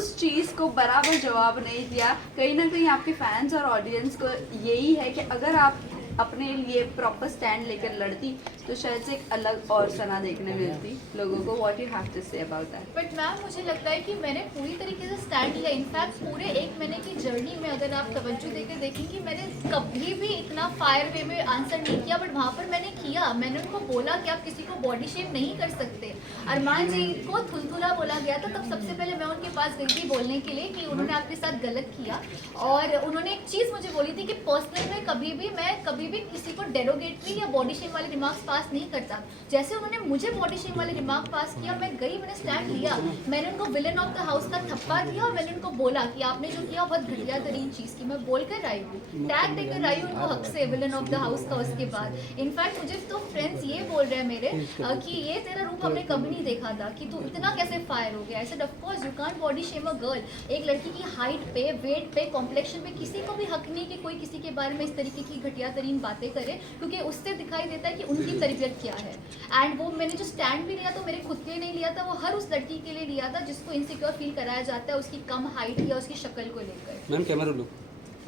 उस चीज़ को बराबर जवाब नहीं दिया। कहीं ना कहीं आपके फैंस और ऑडियंस को यही है कि अगर आप अपने लिए प्रॉपर स्टैंड लेकर लड़ती तो शायद से एक अलग और सना देखने मिलती लोगों को। What you have to say about that? But ma'am मुझे लगता है कि मैंने पूरी तरीके से स्टैंड लिया। इनफैक्ट पूरे 1 महीने की जर्नी में अगर आप तवज्जो देकर देखेंगे, मैंने कभी भी इतना फायर वे में आंसर नहीं किया, बट वहाँ पर मैंने किया। मैंने उनको बोला कि आप किसी को बॉडी शेम नहीं कर सकते। अरमान जी को थुलथुला बोला गया था, तब सबसे पहले मैं उनके पास गई थी बोलने के लिए कि उन्होंने आपके साथ गलत किया। और उन्होंने एक चीज़ मुझे बोली थी कि पर्सनल में कभी भी किसी को डेरोगेटरी या बॉडी शेम वाले रिमार्क्स पास नहीं करता। जैसे उन्होंने मुझे बॉडी शेम वाले रिमार्क पास किया, मैं गई, मैंने स्टैंड लिया। मैंने उनको विलन ऑफ द हाउस का थप्पा दिया और मैंने उनको बोला कि आपने जो किया बहुत घटिया तरीन चीज़ की। मैं बोल कर आई हूँ, टैग देकर आई हूँ उनको हक से विलन ऑफ द हाउस का। उसके बाद इनफैक्ट मुझे तो फ्रेंड्स ये बोल रहे हैं मेरे कि ये तेरा रूप हमने कभी नहीं देखा था कि तू इतना कैसे फायर हो गया। I said of course you can't body shame a girl. एक लड़की की हाइट पे, वेट पे, कॉम्प्लेक्शन पे किसी को भी हक नहीं कि कोई किसी के बारे में इस तरीके की घटिया तरीन बातें करे, क्योंकि उससे दिखाई देता है कि उनकी तरबियत क्या है। एंड वो मैंने जो स्टैंड भी लिया तो मेरे खुद के लिए नहीं लिया था, वो हर उस लड़की के लिए लिया था जिसको इनसिक्योर फील कराया जाता है उसकी कम हाइट या उसकी शक्ल को लेकर। मैम कैमरा लो।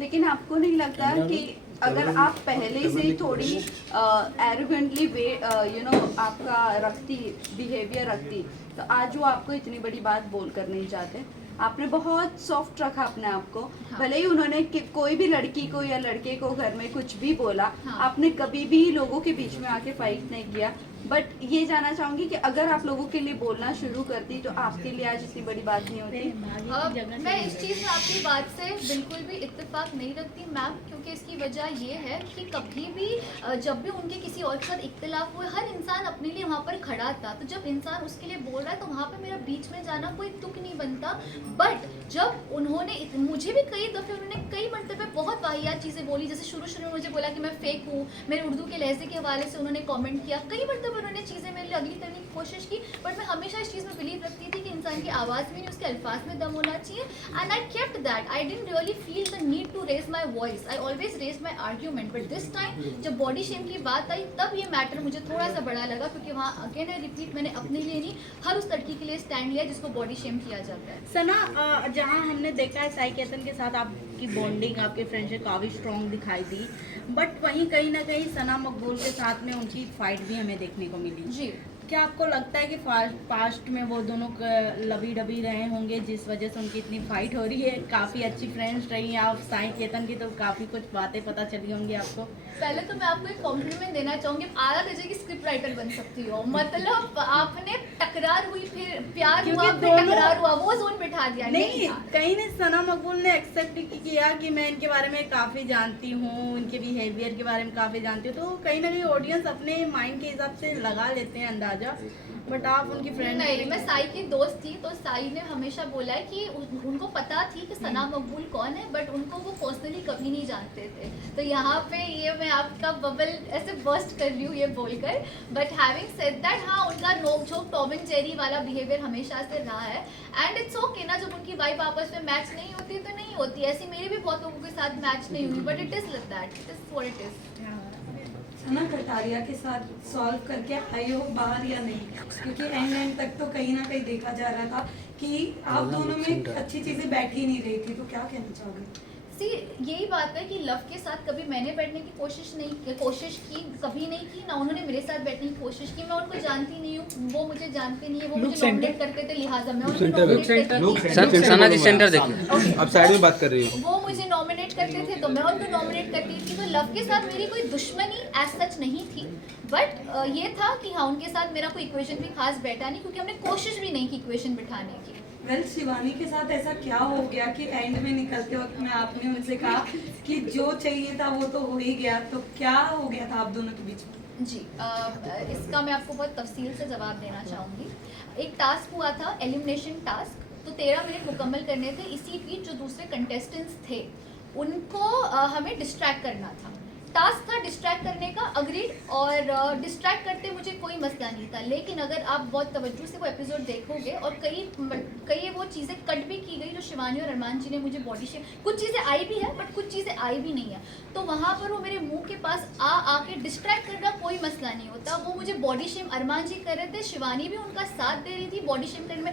लेकिन आपको नहीं लगता कि अगर आप पहले से ही थोड़ी एरोगेंटली वे आपका रखती बिहेवियर रखती तो आज वो आपको इतनी बड़ी बात बोल कर नहीं चाहते। आपने बहुत सॉफ्ट रखा अपने आप को। हाँ। भले ही उन्होंने कोई भी लड़की को या लड़के को घर में कुछ भी बोला, हाँ। आपने कभी भी लोगों के बीच में आके फाइट नहीं किया। बट ये जानना चाहूंगी कि अगर आप लोगों के लिए बोलना शुरू करती तो आपके लिए आज इतनी बड़ी बात नहीं होती। मैं इस चीज़ में आपकी बात से बिल्कुल भी इत्तेफाक नहीं रखती मैम, क्योंकि इसकी वजह ये है कि कभी भी जब भी उनके किसी और के साथ इख्तिलाफ हुए, हर इंसान अपने लिए वहाँ पर खड़ा था। तो जब इंसान उसके लिए बोल रहा है तो वहाँ पर मेरा बीच में जाना कोई तुक नहीं बनता। बट जब उन्होंने मुझे भी कई दफ़े उन्होंने कई मरतबे बहुत वाहियात चीज़ें बोली, जैसे शुरू में मुझे बोला कि मैं फेक हूँ, मेरे उर्दू के लहजे के हवाले से उन्होंने कॉमेंट किया, कई मरतबे उन्होंने चीज़ें मेरे लिए अगली करने की कोशिश की। बट मैं हमेशा इस चीज़ में बिलीव रखती थी कि इंसान की आवाज़ में नहीं उसके अल्फाज में दम होना चाहिए। And I kept that. I didn't really feel the need to raise my voice. I always raise my argument. But this time जब बॉडी शेम की बात आई तब ये मैटर मुझे थोड़ा सा बड़ा लगा, क्योंकि वहाँ अगेन आई रिपीट, मैंने अपने लिए नहीं हर उस लड़की के लिए स्टैंड लिया जिसको बॉडी शेम किया जाता है। सना, जहाँ हमने देखा है साई केतन के साथ आपकी बॉन्डिंग, आपकी फ्रेंडशिप काफ़ी स्ट्रॉन्ग दिखाई दी, बट वहीं कहीं ना कहीं सना मकबूल के साथ में उनकी फाइट भी हमें देखने को मिली। जी, क्या आपको लगता है कि पास्ट में वो दोनों लवी डबी रहे होंगे जिस वजह से उनकी इतनी फाइट हो रही है? काफ़ी अच्छी फ्रेंड्स रही हैं आप साई केतन की, तो काफ़ी कुछ बातें पता चली होंगी आपको। पहले तो मैं आपको एक कॉम्प्लीमेंट देना चाहूँगी, आरा दर्जे की स्क्रिप्ट राइटर बन सकती हो। मतलब आपने टकरार हुई, फिर प्यार हुआ, फिर टकरार हुआ, वो जोन बिठा दिया। नहीं, कहीं ने सना मकबूल ने एक्सेप्ट किया कि मैं इनके बारे में काफ़ी जानती हूँ, इनके बिहेवियर के बारे में काफ़ी जानती हूँ, तो कहीं ना कहीं ऑडियंस अपने माइंड के हिसाब से लगा लेते हैं अंदाजा। बट आप उनकी फ्रेंड नहीं, मैं साई की दोस्त थी, तो साई ने हमेशा बोला है कि उनको पता थी कि सना मकबूल कौन है, बट उनको वो पर्सनली कभी नहीं जानते थे। तो यहाँ पे ये मैं आपका बबल ऐसे बर्स्ट कर रही हूँ ये बोलकर। बट हैविंग सेड दैट, हाँ उनका नोक झोंक टॉम एंड जेरी वाला बिहेवियर हमेशा से रहा है। एंड इट्स ओके ना, जब उनकी वाइफ आपस में मैच नहीं होती तो नहीं होती। ऐसी मेरी भी बहुत लोगों के साथ मैच नहीं हुई, but it is like that, it is what it is. Sana Kataria के साथ सॉल्व करके आई हो बाहर या नहीं? क्योंकि एंड तक तो कहीं ना कहीं देखा जा रहा था कि आप दोनों में अच्छी चीजें बैठ ही नहीं रही थी, तो क्या कहना चाहोगे? सी, यही बात है कि लव के साथ कभी मैंने बैठने की कोशिश की कभी नहीं की, ना उन्होंने मेरे साथ बैठने की कोशिश की। मैं उनको जानती नहीं हूँ, वो मुझे जानते नहीं है। वो मुझे नॉमिनेट करते थे, लिहाजा मैं उनको नॉमिनेट करती थी। सना जी सेंटर देखिए, अब साइड में बात कर रही है। वो मुझे नॉमिनेट करते थे तो मैं उनको नॉमिनेट करती थी। तो लव के साथ मेरी कोई दुश्मनी एज सच नहीं थी, बट ये था कि हाँ उनके साथ मेरा कोई इक्वेशन भी खास बैठा नहीं, क्योंकि हमने कोशिश भी नहीं की इक्वेशन बिठाने की। वेल, शिवानी के साथ ऐसा क्या हो गया कि एंड में निकलते वक्त में आपने उनसे कहा कि जो चाहिए था वो तो हो ही गया, तो क्या हो गया था आप दोनों के बीच में? जी, इसका मैं आपको बहुत तफसील से जवाब देना चाहूँगी। एक टास्क हुआ था, एलिमिनेशन टास्क, तो 13 मिनट मुकम्मल करने थे। इसी बीच जो दूसरे कंटेस्टेंट्स थे उनको हमें डिस्ट्रैक्ट करना था। टास्क था डिस्ट्रैक्ट करने का, अग्रीड, और डिस्ट्रैक्ट करते मुझे कोई मसला नहीं था, लेकिन अगर आप बहुत तवज्जो से वो एपिसोड देखोगे और कई वो चीज़ें कट भी की गई जो शिवानी और अरमान जी ने मुझे बॉडी शेम, कुछ चीज़ें आई भी है बट कुछ चीज़ें आई भी नहीं है, तो वहाँ पर वो मेरे मुंह के पास आके डिस्ट्रैक्ट करना कोई मसला नहीं होता। वो मुझे बॉडी शेम अरमान जी कर रहे थे, शिवानी भी उनका साथ दे रही थी बॉडी शेम करने में,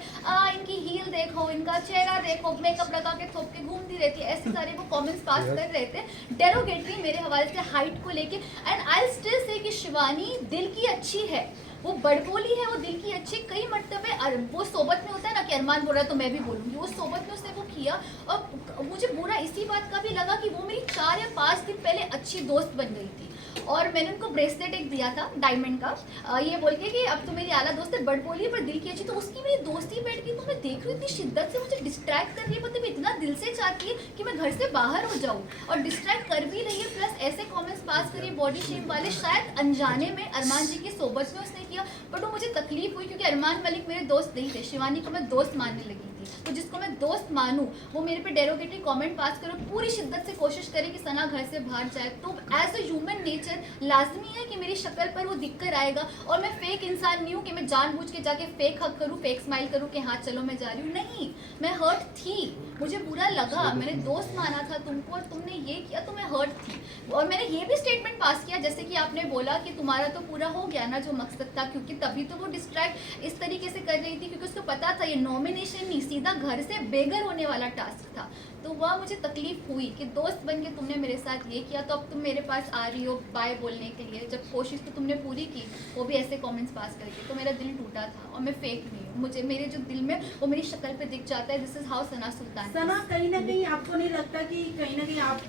इनकी हील देखो, इनका चेहरा देखो, मेकअप लगा के थोप के घूमती रहती है, ऐसे सारे वो कमेंट्स पास कर रहे थे डेरोगेटरी मेरे हवाले से हाइट को लेके। एंड आई स्टिल से कि शिवानी दिल की अच्छी है, वो बड़बोली है, वो दिल की अच्छी, कई मरतबे वो सोबत में होता है ना कि अरमान बोल रहा है तो मैं भी बोलूँगी, वो सोबत में उसने वो किया। और मुझे बुरा इसी बात का भी लगा कि वो मेरी 4 या 5 दिन पहले अच्छी दोस्त बन गई थी, और मैंने उनको ब्रेसलेट एक दिया था डायमंड का, ये बोल के कि अब तो मेरी आला दोस्त है, बट बोली पर दिल की अच्छी, तो उसकी मेरी दोस्ती बैठ गई। तो मैं देख रही हूँ इतनी शिद्दत से मुझे डिस्ट्रैक्ट कर रही है, मतलब इतना दिल से चाहती है कि मैं घर से बाहर हो जाऊँ, और डिस्ट्रैक्ट कर भी रही है, प्लस ऐसे कमेंट्स पास करिए बॉडी शेम वाले, शायद अनजाने में अरमान जी की सोबत में उसने किया, बट वो मुझे तकलीफ हुई क्योंकि अरमान मलिक मेरे दोस्त नहीं थे, शिवानी को मैं दोस्त मानने लगी थी, तो जिसको मैं दोस्त मानूं वो मेरे पे डेरोगेटरी कमेंट पास करो, पूरी शिद्दत से कोशिश करे कि सना घर से बाहर जाए, तो एज अ ह्यूमन नेचर लाजमी है कि मेरी शक्ल पर वो दिख कर आएगा, और मैं फेक इंसान नहीं हूँ कि मैं जानबूझ के जाके फेक हक करूँ, फेक स्माइल करूँ कि हाँ चलो मैं जा रही हूँ, नहीं, मैं हर्ट थी, मुझे बुरा लगा, मैंने दोस्त माना था तुमको और तुमने ये किया तो मैं हर्ट थी। और मैंने ये भी स्टेटमेंट पास किया जैसे कि आपने बोला कि तुम्हारा तो पूरा हो गया ना जो मकसद था, क्योंकि तभी तो वो डिस्ट्रैक्ट इस तरीके से कर रही थी क्योंकि उसको पता था ये नॉमिनेशन नहीं, सीधा घर से बेघर होने वाला टास्क था, तो वह मुझे तकलीफ हुई कि दोस्त बन के तुमने मेरे साथ ये किया, तो अब तुम मेरे पास आ रही हो बाय बोलने के लिए, जब कोशिश तो तुमने पूरी की, वो भी ऐसे कमेंट्स पास करके, तो मेरा दिल टूटा था, और मैं फेक नहीं हूँ, मुझे मेरे जो दिल में वो मेरी शक्ल पे दिख जाता है, दिस इज हाउ सना सुल्तान। सना, कहीं ना कहीं आपको नहीं लगता कि कहीं ना कहीं आप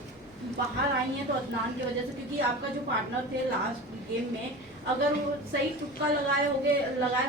बाहर आई हैं तो अदनान की वजह से, क्योंकि आपका जो पार्टनर थे लास्ट गेम में, अगर वो सही तुक्का लगाए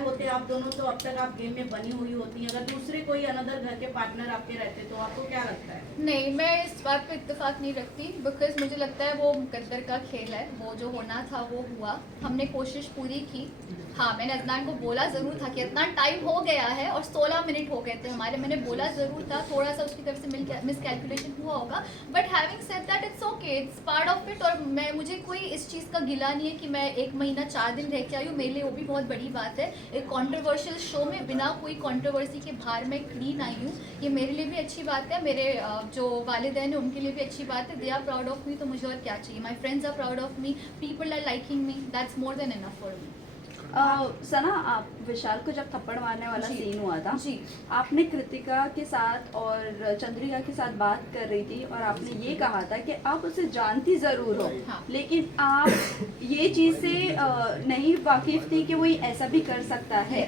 होते आप दोनों, तो अब तक आप गेम में बनी हुई होती, अगर दूसरे कोई अनदर घर के पार्टनर आपके रहते, तो आपको क्या लगता है? नहीं, मैं इस बात पे इत्तेफाक नहीं रखती, बिकॉज मुझे लगता है वो मुकद्दर का खेल है, वो जो होना था वो हुआ, हमने कोशिश पूरी की। हाँ, मैंने अदनान को बोला ज़रूर था कि अदनान टाइम हो गया है, और 16 मिनट हो गए थे हमारे, मैंने बोला ज़रूर था, थोड़ा सा उसकी तरफ से मिसकैलकुलेशन हुआ होगा, but having said that it's okay, it's part of it. और मुझे कोई इस चीज़ का गिला नहीं है कि मैं 1 महीना 4 दिन रह के आई हूँ, मेरे लिए वो भी बहुत बड़ी बात है, एक कॉन्ट्रोवर्शियल शो में बिना कोई कॉन्ट्रोवर्सी के बाहर में क्लीन आई हूँ, ये मेरे लिए भी अच्छी बात है, मेरे जो वालिदैन हैं उनके लिए भी अच्छी बात है, they are proud of me, तो मुझे और क्या चाहिए, my friends are proud of me, people are liking me, that's more than enough for me. Sana, आप विशाल को जब थप्पड़ मारने वाला जी। सीन हुआ था, जी। आपने कृतिका के साथ और चंद्रिका के साथ बात कर रही थी, और आपने ये कहा था कि आप उसे जानती ज़रूर हो, हाँ। लेकिन आप ये चीज़ से नहीं वाकिफ थी कि वो ऐसा भी कर सकता है,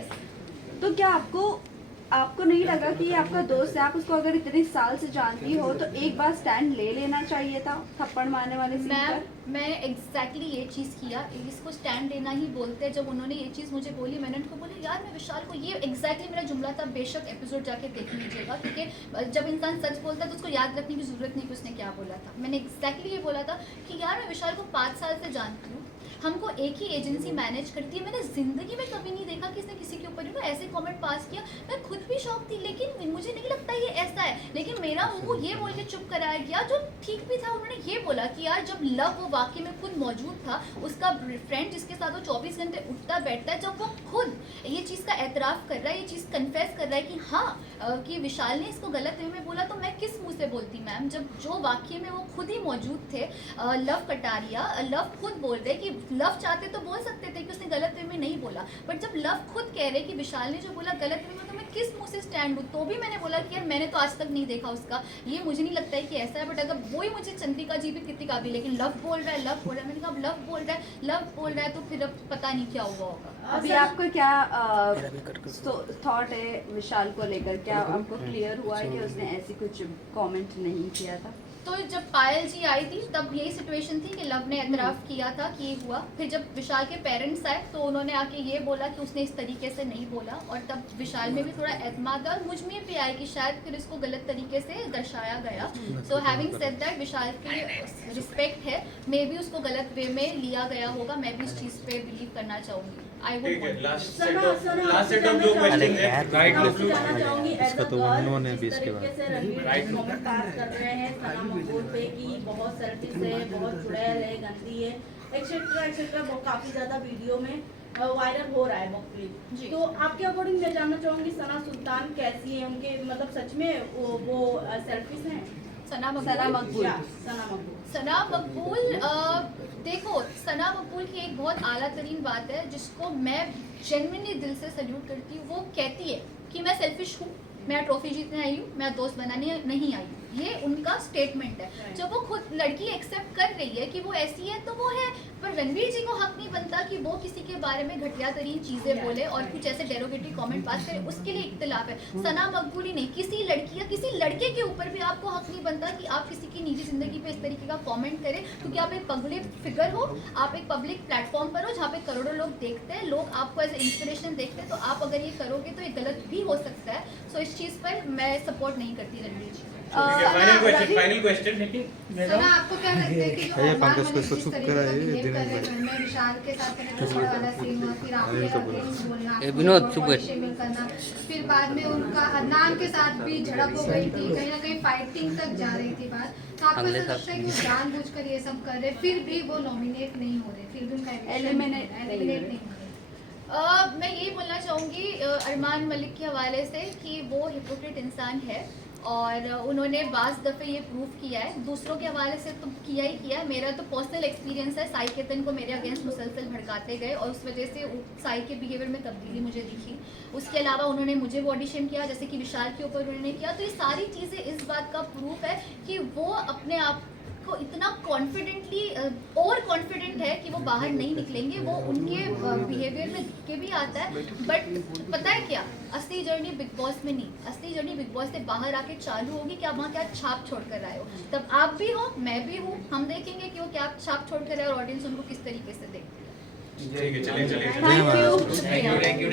तो क्या आपको नहीं लगा कि ये आपका दोस्त है, आप उसको अगर इतने साल से जानती हो तो एक बार स्टैंड ले लेना चाहिए था थप्पड़ मारने वाले सीन पर? मैं एग्जैक्टली ये चीज़ किया, इसको स्टैंड लेना ही बोलते हैं। जब उन्होंने ये चीज़ मुझे बोली, मैंने उनको बोला यार मैं विशाल को, ये एग्जैक्टली मेरा जुमला था, बेशक एपिसोड जाके देख लीजिएगा, क्योंकि जब इंसान सच बोलता है तो उसको याद रखने की ज़रूरत नहीं कि उसने क्या बोला था। मैंने एग्जैक्टली ये बोला था कि यार मैं विशाल को 5 साल से जानती हूँ, हमको एक ही एजेंसी मैनेज करती है, मैंने ज़िंदगी में कभी नहीं देखा कि इसने किसी के ऊपर ऐसे कमेंट पास किया, मैं खुद भी शौक थी, लेकिन मुझे नहीं लगता ये ऐसा है, लेकिन मेरा उनको ये बोल के चुप कराया गया, जो ठीक भी था। उन्होंने ये बोला कि यार जब लव वो वाकई में खुद मौजूद था, उसका फ्रेंड जिसके साथ वो 24 घंटे उठता बैठता है, जब वो खुद ये चीज़ का एतराफ़ कर रहा है, ये चीज़ कन्फेस कर रहा है कि हाँ कि विशाल ने इसको गलत वे में बोला, तो मैं किस मुँह से बोलती मैम, जब जो वाकई में वो खुद ही मौजूद थे। लव कटारिया, लव खुद बोल रहे कि लव चाहते तो बोल सकते थे कि उसने गलत वे में नहीं बोला, बट जब लव खुद कह रहे कि विशाल ने जो बोला गलत वे में, तो मैं किस मुंह से स्टैंड हूँ? तो भी मैंने बोला कि यार मैंने तो आज तक नहीं देखा उसका, ये मुझे नहीं लगता है कि ऐसा है, बट अगर वही मुझे चंद्रिका जी भी कृतिका भी, लेकिन लव बोल रहा है, लव बोल रहा है, मैंने कहा लव बोल रहा है तो फिर अब पता नहीं क्या हुआ होगा। अभी आपका क्या थॉट है विशाल को लेकर? क्या आपको क्लियर हुआ है कि उसने ऐसी कुछ कमेंट नहीं किया था? तो जब पायल जी आई थी तब यही सिचुएशन थी कि लव ने एतराफ़ किया था कि ये हुआ, फिर जब विशाल के पेरेंट्स आए तो उन्होंने आके ये बोला कि उसने इस तरीके से नहीं बोला, और तब विशाल में भी थोड़ा एतमाद और मुझ में भी आया कि शायद फिर इसको गलत तरीके से दर्शाया गया। सो हैविंग सेड दैट, विशाल की रिस्पेक्ट है, मे भी उसको गलत वे में लिया गया होगा, मैं भी इस चीज़ पे बिलीव करना चाहूँगी। आई ठीक है, would last Sana set of दो क्वेश्चन है। राइट मैं आपसे जानना चाहूंगी इसका तो उन्होंने अभी इसके बाद। जिस तरीके से रणवीर कमेंट पास कर रहे हैं सना मकबूल पे कि बहुत सेल्फिश है, बहुत चुड़ैल है, गंदी है, एक्सेट्रा एक्सेट्रा, वो काफी ज्यादा वीडियो में वायरल हो रहा है वो जी। क्लिप। तो आपके अकॉर्डिंग मैं जानना चाहूंगी सना सुल्तान कैसी है, उनके मतलब सच में वो सेल्फिश हैं? सना सना मकबूल मकबूल। या सना मकबूल? सना मकबूल देखो, सना मकबूल की एक बहुत आला तरीन बात है जिसको मैं जेन्युइनली दिल से सल्यूट करती हूँ। वो कहती है कि मैं सेल्फिश हूँ, मैं ट्रॉफी जीतने आई हूँ, मैं दोस्त बनाने नहीं आई हूँ। ये उनका स्टेटमेंट है। जब वो खुद लड़की एक्सेप्ट कर रही है कि वो ऐसी है तो वो है, पर रणवीर जी को हक नहीं बनता कि वो किसी के बारे में घटिया तरीन चीज़ें बोले और कुछ ऐसे डेरोगेटरी कमेंट पास करे। उसके लिए इख्तिलाफ है। सना मकबूल ही नहीं, किसी लड़की या किसी लड़के के ऊपर भी आपको हक नहीं बनता कि आप किसी की निजी जिंदगी पे इस तरीके का कमेंट करें, क्योंकि आप एक पब्लिक फिगर हो, आप एक पब्लिक प्लेटफॉर्म पर हो जहाँ पे करोड़ों लोग देखते हैं, लोग आपको एज ए इंस्पिरेशन देखते हैं। तो आप अगर ये करोगे तो ये गलत भी हो सकता है। सो इस चीज़ पर मैं सपोर्ट नहीं करती रणवीर जी। फाइनल क्वेश्चन सना, आपको क्या लगता है कि जो अरे अरमान पंकज को मलिक इसको जिस चुप तरीके करा से ये behave दिन कर रहे भर। हैं, घर में विशाल के साथ पहले तो वाला सीन हुआ, फिर आपके against बोलना, ए, आपको विनोद, और चुप body कर। shaming करना, फिर बाद में उनका अदनान के साथ भी झड़प हो गई थी, कहीं ना कहीं फाइटिंग तक जा रही थी बात। तो आपको ऐसा लगता है कि वो जानबूझकर ये सब कर रहे, फिर भी वो नॉमिनेट नहीं हो रहे, फिर भी उनका Eliminate एलिमिनेट नहीं हो रहे? मैं ये बोलना चाहूँगी अरमान मलिक के हवाले से कि वो हिपोक्रेट इंसान है और उन्होंने बाज़ दफ़े ये प्रूव किया है। दूसरों के हवाले से तो किया ही किया है। मेरा तो पर्सनल एक्सपीरियंस है, साई केतन को मेरे अगेंस्ट मुसलसल भड़काते गए और उस वजह से साई के बिहेवियर में तब्दीली मुझे दिखी। उसके अलावा उन्होंने मुझे बॉडी शेम किया, जैसे कि विशाल के ऊपर उन्होंने किया। तो ये सारी चीज़ें इस बात का प्रूफ है कि वो अपने आप को इतना कॉन्फिडेंटली ओवर कॉन्फिडेंट है कि वो बाहर नहीं निकलेंगे। वो उनके बिहेवियर में दिख के भी आता है। बट पता है क्या, असली जर्नी बिग बॉस में नहीं, असली जर्नी बिग बॉस से बाहर आके चालू होगी कि आप वहाँ क्या छाप छोड़ कर आए हो। तब आप भी हो, मैं भी हूँ, हम देखेंगे कि वो क्या छाप छोड़ कर आए और ऑडियंस उनको किस तरीके से देखती है। ठीक है, चलिए थैंक यू। Thank you.